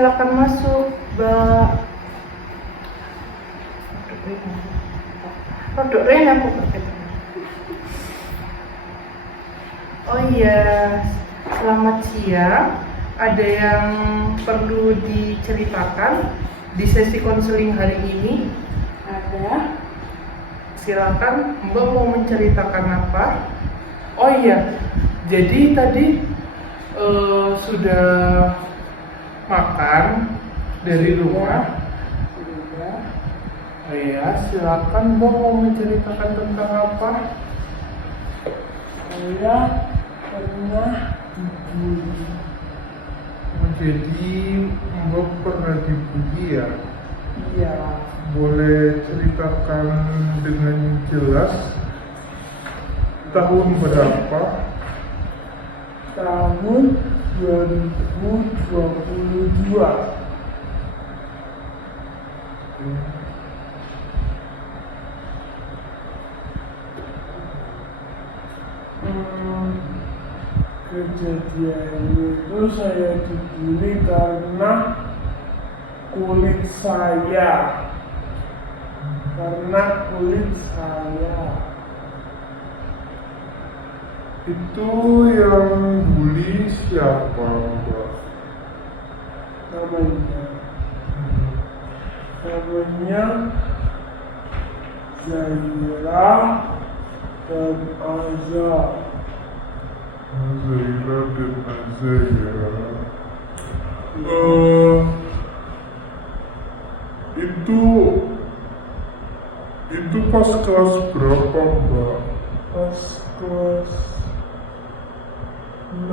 silakan masuk, Mbak. Rodok Rena aku. Oh iya, selamat siang. Ada yang perlu diceritakan di sesi konseling hari ini? Ada. Silakan, Mbak mau menceritakan apa? Oh iya, jadi tadi sudah makan dari rumah. Sudah. Oh iya, silakan Mbak mau menceritakan tentang apa? Saya pernah dibully. Jadi Mbak pernah dibully ya? Iya. Boleh ceritakan dengan jelas tahun berapa? Tahun 2022. Kejadian itu saya dibully karena kulit saya. Itu yang bully siapa, Mbak? Namanya Zaira dan Azza. Zaira dan Azza ya. Itu pas kelas berapa, Mbak? Pas kelas 6.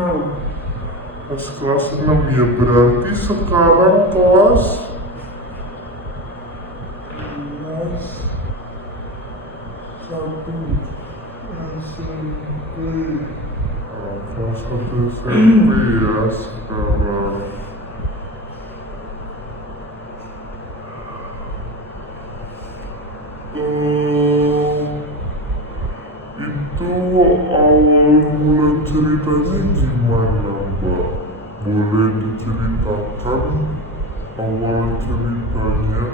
Pas kelas 6 ya, berarti sekarang kelas Kelas 1 SMP. kelas 1 SMP ya sekarang. Itu awal mulai ceritanya gimana, Mbak? Boleh diceritakan awal ceritanya?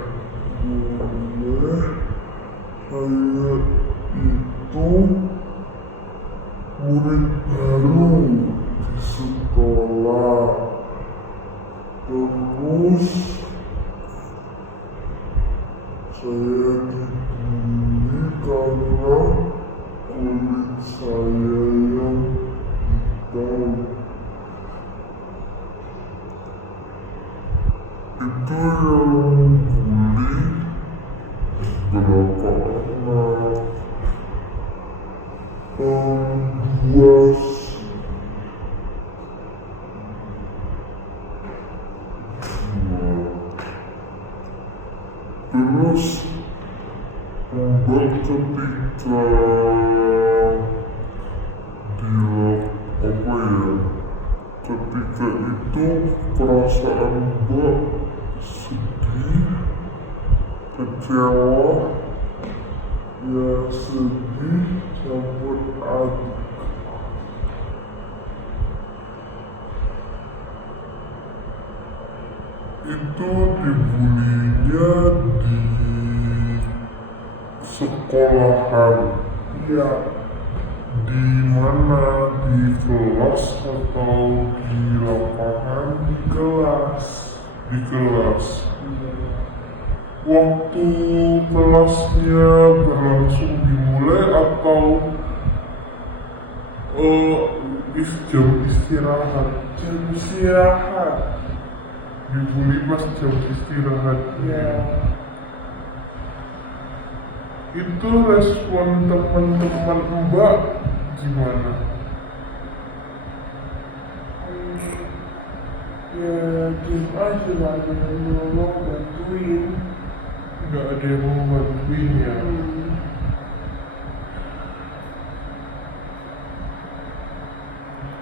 Boleh. Saya itu murid baru di sekolah. Terus saya dibully karena kulit saya yang hitam. Itu yang bully berapa anak? Dua. Terus Mbak ketika ketika itu perasaan Mbak sedih, kecewa, ya sedih campur aduk. Itu dibulinya di sekolahan. Ya, Di mana? Di kelas atau di lapangan? di kelas. Di kelas. Waktu kelasnya berlangsung dimulai atau jam istirahat? Jam istirahat. Dibully pas jam istirahat. Ya, Itu respon teman-teman Mbak gimana? ya diem aja, gak ada yang nolong, bantuin. Nggak ada yang mau bantuin ya?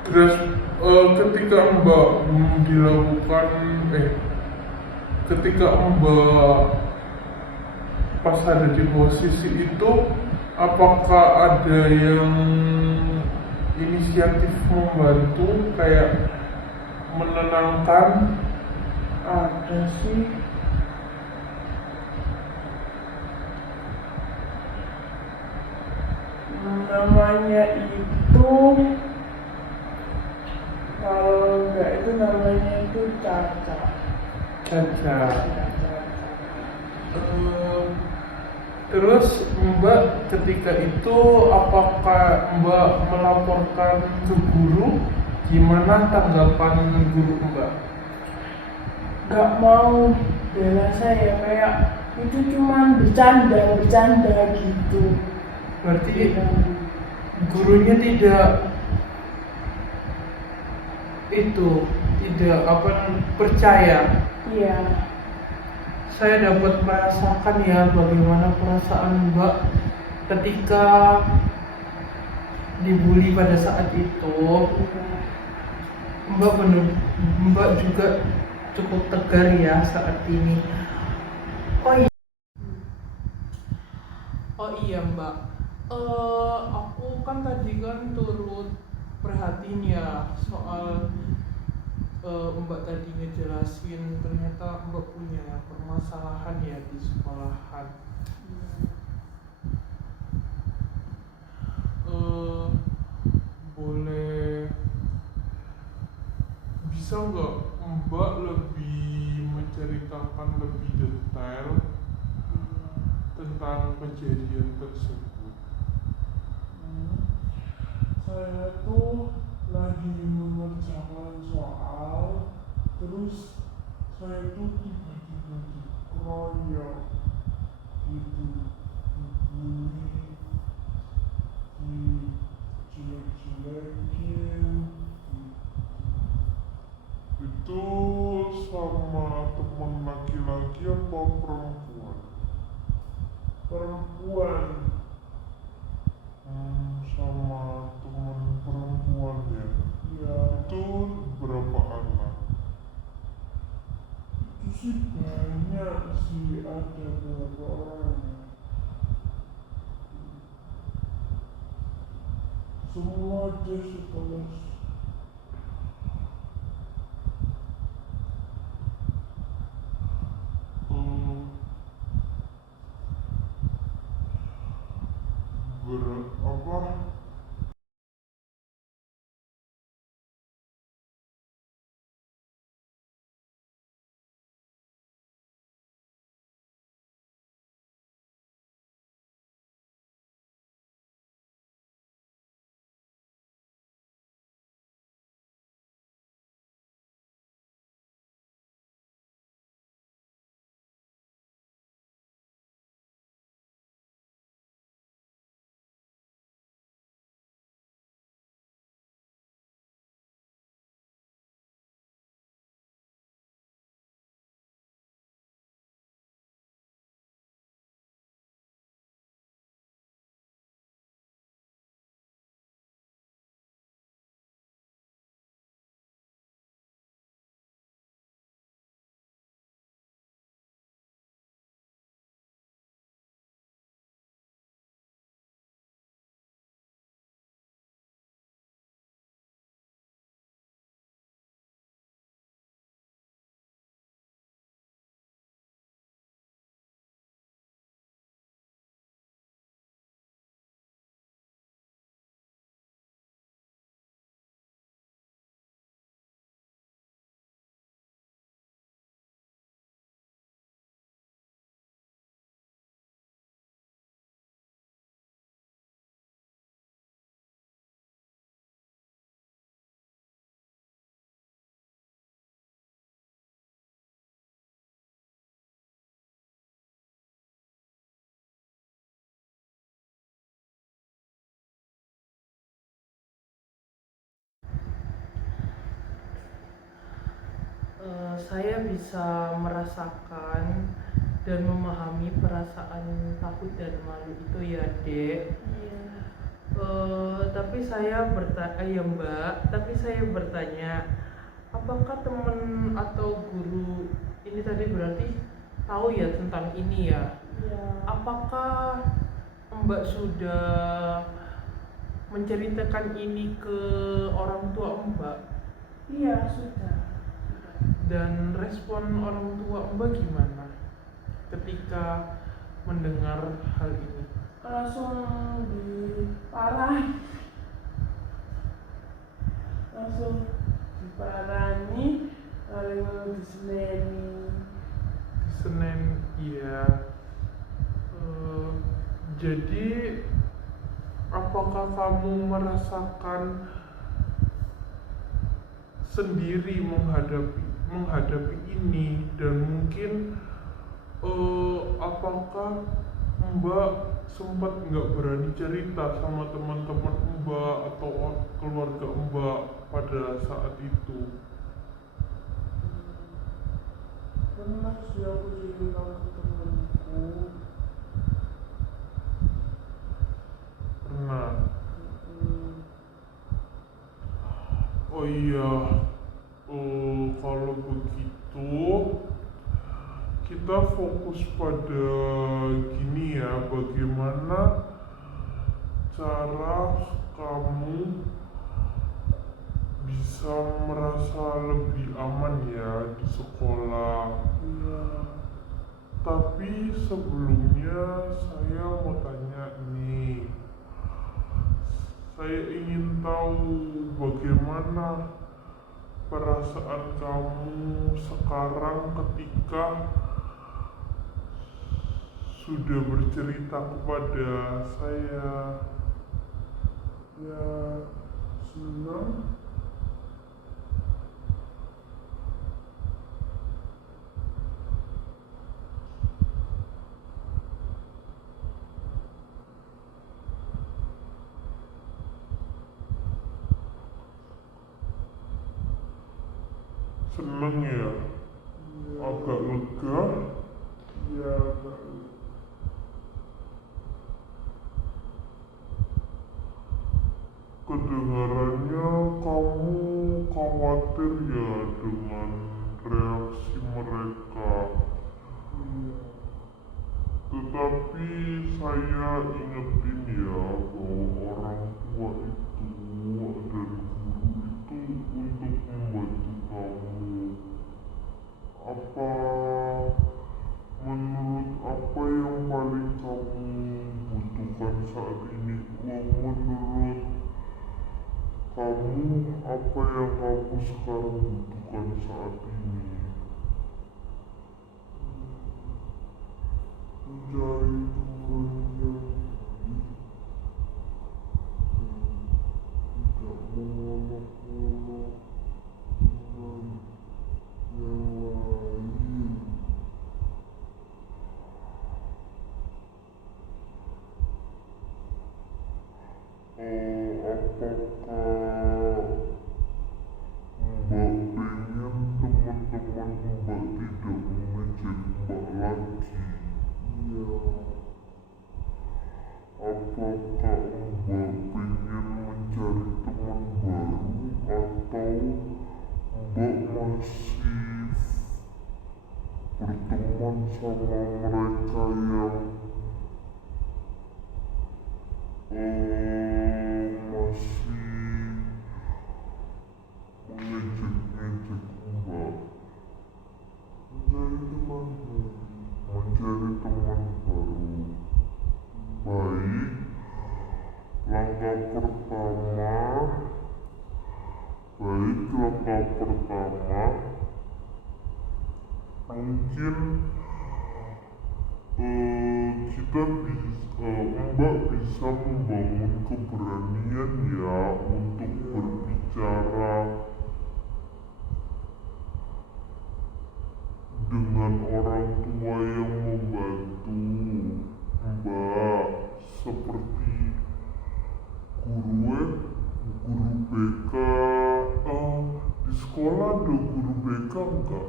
Terus ketika Mbak ketika Mbak pas ada di posisi itu, apakah ada yang inisiatif membantu kayak menenangkan Ada sih. Namanya itu, kalau enggak itu namanya itu Caca. Caca. Terus Mbak ketika itu apakah Mbak melaporkan ke guru? Gimana tanggapan guru Mbak? Gak mau bela saya, kayak itu cuma bercanda gitu. Berarti gurunya tidak percaya. Iya. Saya dapat merasakan ya bagaimana perasaan Mbak ketika dibully pada saat itu. Mbak juga cukup tegar ya saat ini. Oh iya Mbak, aku kan tadi kan turut prihatin ya soal Mbak tadi ngejelasin ternyata Mbak punya permasalahan ya di sekolahan. Boleh bisa nggak Mbak lebih menceritakan lebih detail tentang kejadian tersebut? Saya tuh lagi mengerjakan soal, terus saya tuh tiba-tiba dikeroyok gitu, dibully, dijelek-jelekin gitu. Itu sama teman laki-laki apa perempuan? Perempuan. Sama teman perempuan ya. Ya, Itu berapa anak? itu sih banyak sih, ada berapa orang ya. Semua ada sekelas. Apa? Saya bisa merasakan dan memahami perasaan takut dan malu itu ya Dek. Iya. Tapi saya bertanya, apakah teman atau guru ini tadi berarti tahu ya tentang ini ya? Iya. Apakah Mbak sudah menceritakan ini ke orang tua Mbak? Iya, sudah. Dan respon orang tua Mbak gimana ketika mendengar hal ini? Langsung diparahi, lalu diseneni. Senin, iya. Jadi apakah kamu merasakan sendiri menghadapi ini, dan mungkin apakah Mbak sempat nggak berani cerita sama teman-teman Mbak atau keluarga Mbak pada saat itu? Pernah sih aku cerita ke temanku. Pernah. Oh iya, kalau begitu kita fokus pada gini ya, bagaimana cara kamu bisa merasa lebih aman ya di sekolah. Iya. Tapi sebelumnya saya mau tanya nih, saya ingin tahu bagaimana perasaan kamu sekarang ketika sudah bercerita kepada saya. Ya, senang. Seneng ya, agak lega. Ya, agak. Kedengarannya kamu khawatir ya dengan reaksi mereka. Tetapi saya ingetin ya bahwa orang tua itu dan guru itu untuk membantu kamu. Apa yang paling kamu butuhkan saat ini? Menurut kamu, apa yang kamu sekarang butuhkan saat ini? Mencari teman yang baik dan tidak mengolok-olok teman yang lain. Apakah Mbak pengen teman-teman Mbak tidak mengejek Mbak lagi? Iya. Apakah Mbak pengen mencari teman baru, atau Mbak masih berteman sama mereka yang masih mengejek-ngejek Mbak? Mencari teman baru. Baik, langkah pertama mungkin Mbak bisa membangun keberanian ya untuk berbicara dengan orang tua yang membantu Mbak, seperti guru BK. Di sekolah ada guru BK enggak?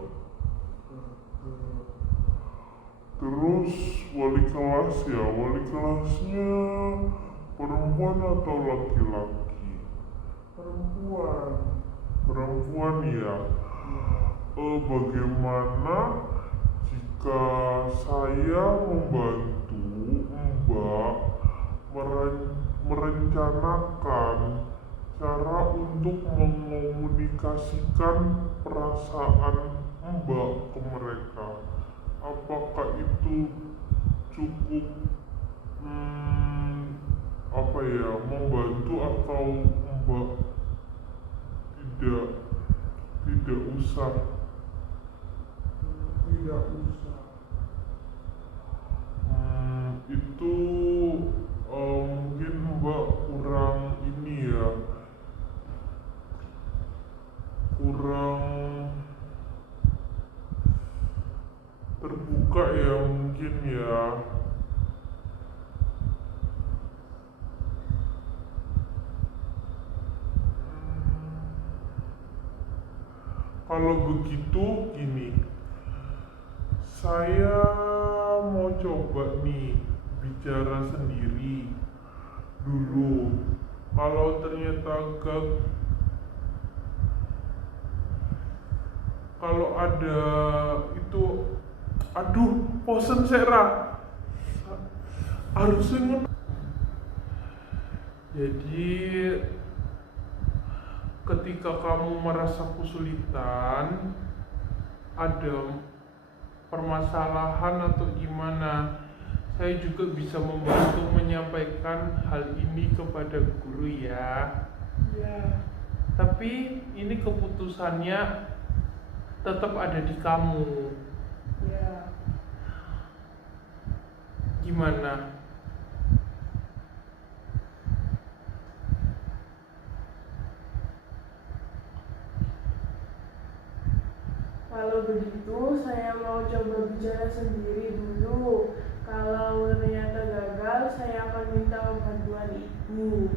Terus wali kelas ya, wali kelasnya perempuan atau laki-laki? Perempuan ya. Bagaimana jika saya membantu Mbak merencanakan cara untuk mengomunikasikan perasaan Mbak ke mereka. Apakah itu cukup membantu atau Mbak tidak tidak usah? Tidak usah. Itu mungkin Mbak kurang kurang terbuka ya mungkin ya. Kalau begitu gini, saya mau coba nih bicara sendiri dulu. Kalau ternyata kalau ada itu, aduh, bosen Sera. Harusnya jadi ketika kamu merasa kesulitan, ada permasalahan atau gimana, saya juga bisa membantu menyampaikan hal ini kepada guru ya. Ya. Tapi ini keputusannya tetap ada di kamu. Ya. Gimana? Kalau begitu, saya mau coba bicara sendiri dulu. Kalau ternyata gagal, saya akan minta bantuan ibu.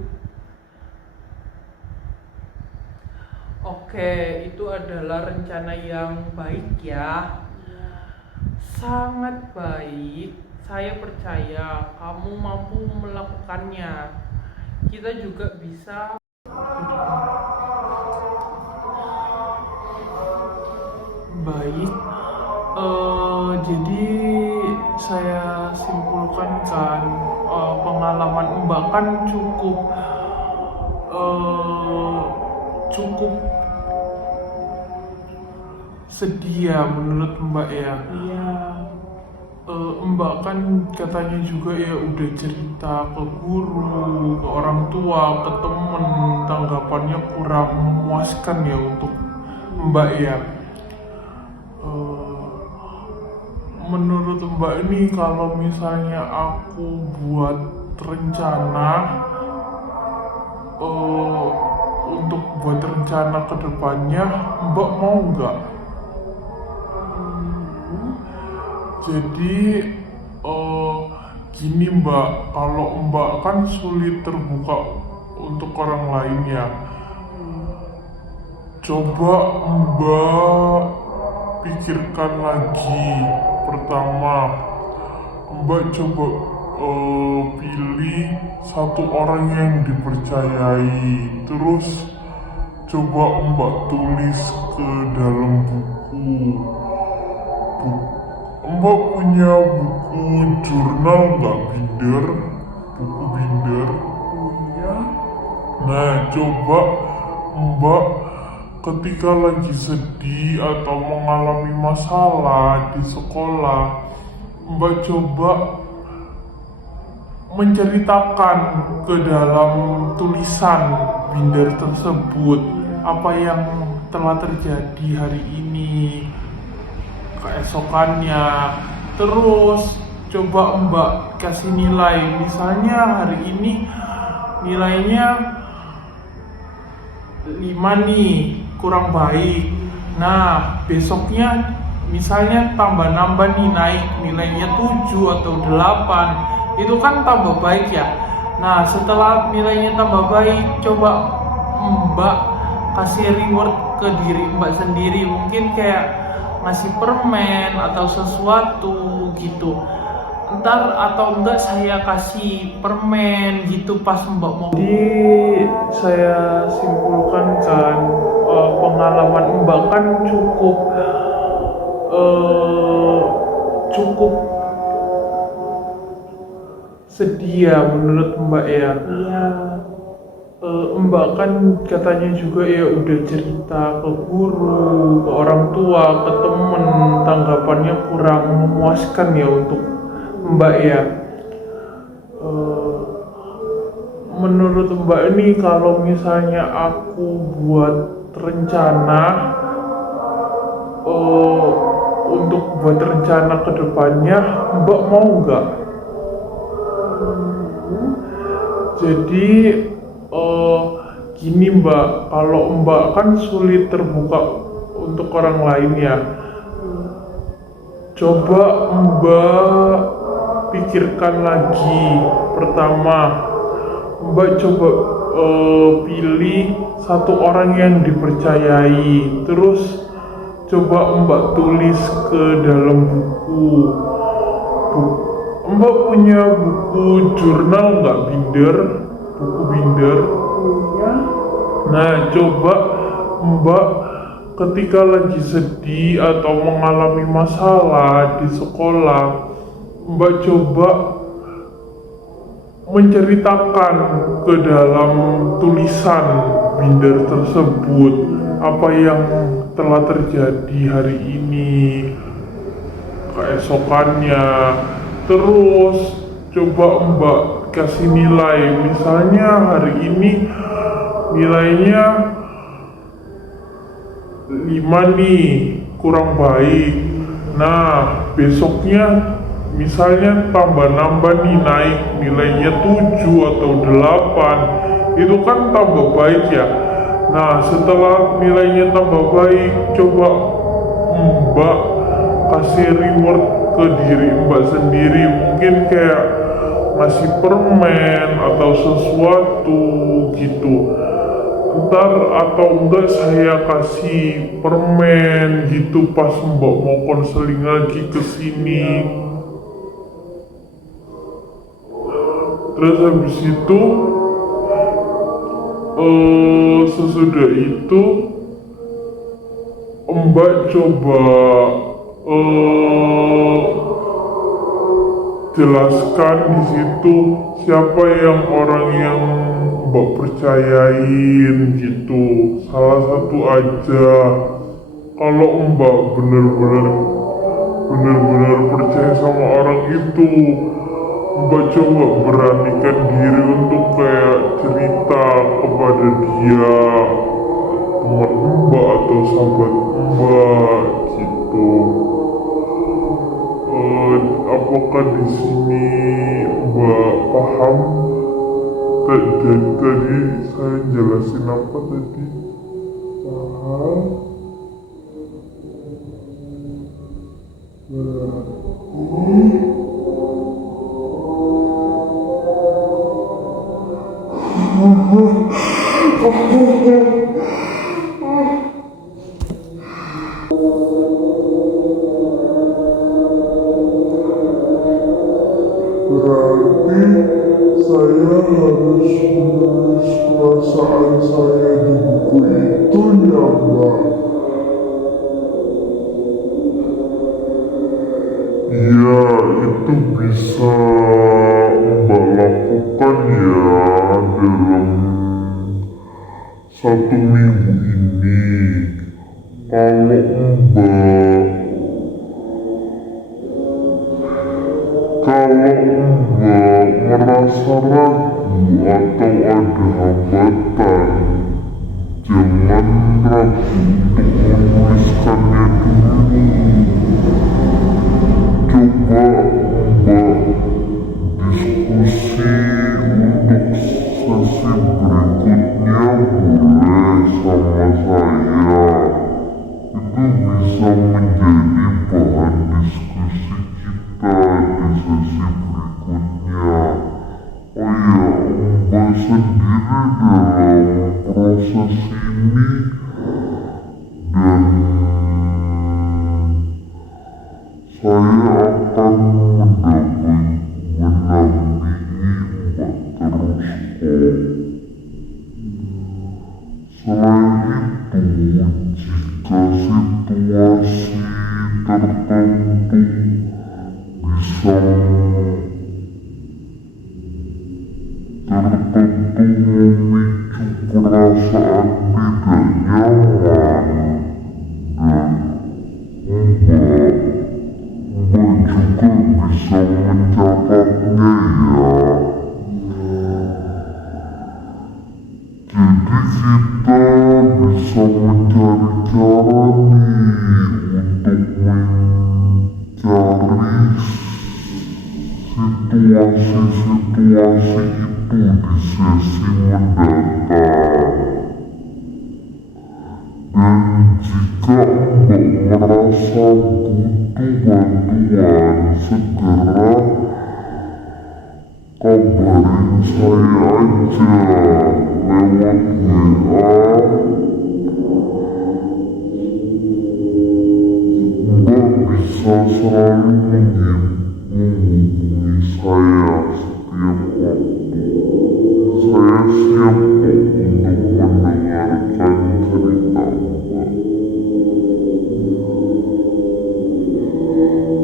Oke, itu adalah rencana yang baik ya. Ya. Sangat baik. Saya percaya kamu mampu melakukannya. Kita juga bisa. Baik. Jadi saya simpulkan kan, pengalaman Mbak kan cukup sedih ya menurut Mbak ya. Iya. Mbak kan katanya juga ya udah cerita ke guru, ke orang tua, ke temen, tanggapannya kurang memuaskan ya untuk Mbak ya. Menurut Mbak ini kalau misalnya aku buat rencana untuk buat rencana ke depannya, Mbak mau nggak? Jadi gini Mbak, kalau Mbak kan sulit terbuka untuk orang lain ya. Coba Mbak pikirkan lagi. Pertama, Mbak coba pilih satu orang yang dipercayai. Terus coba Mbak tulis ke dalam buku. Mbak punya buku jurnal nggak, binder? Buku binder? Punya. Nah, coba Mbak ketika lagi sedih atau mengalami masalah di sekolah, Mbak coba menceritakan ke dalam tulisan binder tersebut apa yang telah terjadi hari ini, keesokannya. Terus coba Mbak kasih nilai, misalnya hari ini nilainya 5 nih, kurang baik. Nah, besoknya misalnya tambah nambah nih, naik nilainya 7 atau 8. Itu kan tambah baik ya. Nah, setelah nilainya tambah baik, coba Mbak kasih reward ke diri Mbak sendiri. Mungkin kayak ngasih permen atau sesuatu gitu. Ntar atau enggak saya kasih permen gitu pas Mbak mau. Jadi saya simpulkan kan, pengalaman Mbak kan cukup sedih ya menurut Mbak ya. Iya. Mbak kan katanya juga ya udah cerita ke guru, ke orang tua, ke temen, tanggapannya kurang memuaskan ya untuk Mbak ya. Eh, Menurut Mbak ini kalau misalnya aku buat rencana untuk buat rencana ke depannya, Mbak mau nggak? Jadi gini Mbak, kalau Mbak kan sulit terbuka untuk orang lain ya. Coba Mbak pikirkan lagi. Pertama, Mbak coba pilih satu orang yang dipercayai. Terus coba Mbak tulis ke dalam buku. Mbak punya buku jurnal nggak, binder? Buku binder? Iya. Nah, coba Mbak ketika lagi sedih atau mengalami masalah di sekolah, Mbak coba menceritakan ke dalam tulisan binder tersebut apa yang telah terjadi hari ini, keesokannya. Terus coba Mbak kasih nilai, misalnya hari ini nilainya 5 nih, kurang baik. Nah, besoknya misalnya nambah nih, naik nilainya 7 atau 8, itu kan tambah baik ya. Nah, setelah nilainya tambah baik, coba Mbak kasih reward ke diri Mbak sendiri, mungkin kayak ngasih permen atau sesuatu gitu. Ntar atau enggak saya kasih permen gitu pas Mbak mau konseling lagi ke sini. Terus habis itu sesudah itu Mbak coba jelaskan di situ siapa yang orang yang Mbak percayain gitu, salah satu aja. Kalau Mbak bener-bener percaya sama orang itu, Mbak coba beranikan diri untuk kayak cerita kepada dia, teman Mbak atau sahabat Mbak gitu. Apakah di sini Mbak paham? Tadi saya jelasin apa tadi? Paham? Berarti saya harus menulis perasaan saya di buku itu ya Mbak? Iya, itu bisa Mbak lakukan ya dalam 1 minggu ini. Kalau Mbak merasa ragu atau ada hambatan, jangan ragu untuk menuliskannya dulu. Coba Mbak diskusi untuk sesi berikutnya boleh sama saya. Itu bisa menjadi bahan diskusi kita di sesi berikutnya. Oh iya, Mbak sendiri dalam proses ini dan saya akan mendampingi Mbak terus kok. Selain itu, jika situasi tertentu bisa memicu Jadi kita bisa mencari cara nih untuk mencari situasi-situasi itu di sesi mendatang. Dan jika Mbak merasa butuh bantuan, segera kabarin saya aja lewat WA. Mbak bisa selalu menghubungi saya setiap waktu. Saya siap kok untuk mendengarkan cerita Mbak.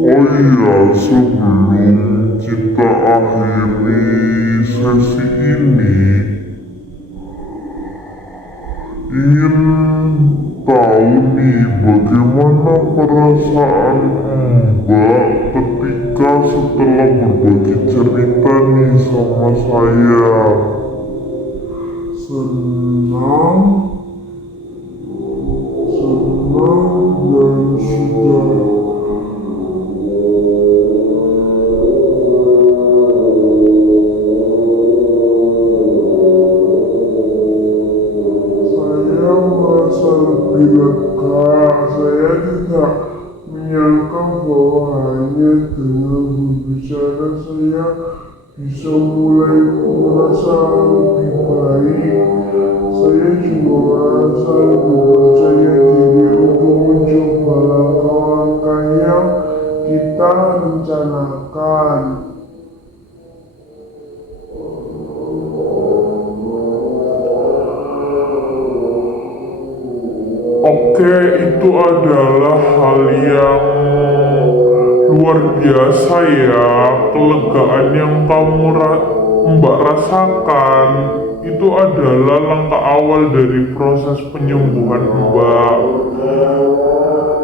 Oh iya, sebelum kita akhiri sesi ini, ingin tahu nih bagaimana perasaan Mbak ketika setelah berbagi cerita nih sama saya. Senang dan sudah saya merasa lebih lega. Saya tidak menyangka bahwa hanya dengan berbicara saya bisa mulai merasa lebih baik. Saya juga merasa lebih percaya diri untuk mencoba langkah-langkah yang kita rencanakan. Oke, itu adalah hal yang luar biasa ya. Kelegaan yang Mbak rasakan itu adalah langkah awal dari proses penyembuhan Mbak.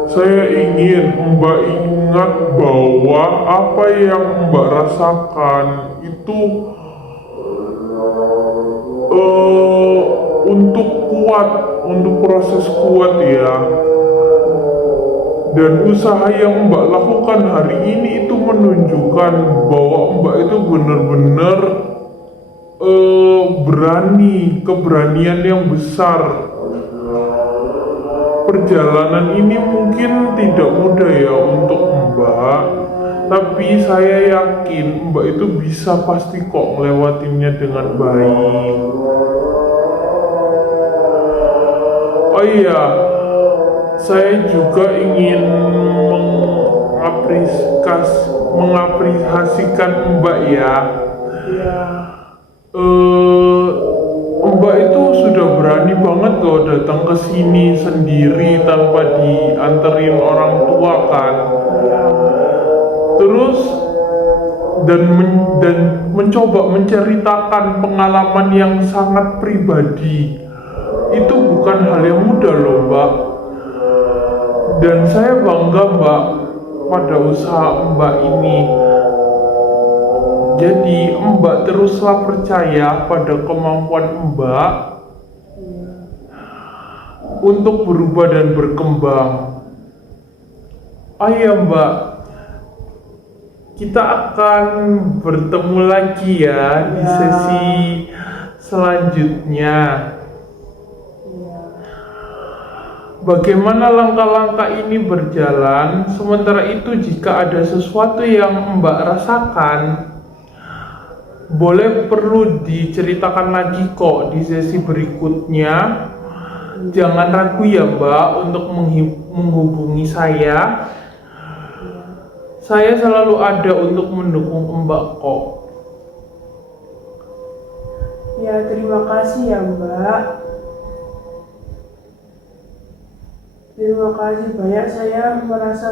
Saya ingin Mbak ingat bahwa apa yang Mbak rasakan itu untuk proses kuat ya. Dan usaha yang Mbak lakukan hari ini itu menunjukkan bahwa Mbak itu benar-benar keberanian yang besar. Perjalanan ini mungkin tidak mudah ya untuk Mbak, tapi saya yakin Mbak itu bisa pasti kok melewatinya dengan baik. Oh iya, saya juga ingin mengapresiasikan Mbak ya. Mbak itu sudah berani banget loh datang ke sini sendiri tanpa dianterin orang tua kan. Terus dan mencoba menceritakan pengalaman yang sangat pribadi. Itu bukan hal yang mudah loh Mbak. Dan saya bangga Mbak pada usaha Mbak ini. Jadi Mbak teruslah percaya pada kemampuan Mbak untuk berubah dan berkembang. Ayo Mbak, kita akan bertemu lagi ya di sesi selanjutnya. Bagaimana langkah-langkah ini berjalan? Sementara itu jika ada sesuatu yang Mbak rasakan, perlu diceritakan lagi kok di sesi berikutnya. Jangan ragu ya Mbak untuk menghubungi saya. Saya selalu ada untuk mendukung Mbak kok. Ya, terima kasih ya Mbak. Terima kasih banyak, saya merasa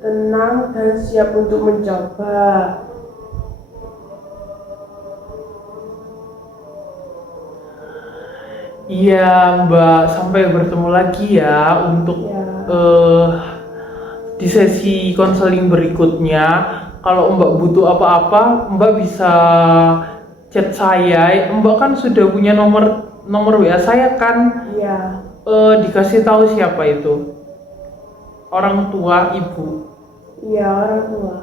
tenang dan siap untuk mencoba. Iya Mbak, sampai bertemu lagi ya untuk di sesi konseling berikutnya. Kalau Mbak butuh apa-apa, Mbak bisa chat saya. Mbak kan sudah punya nomor nomor WA saya kan? Iya. Dikasih tahu siapa itu? Orang tua ibu. Iya, orang tua.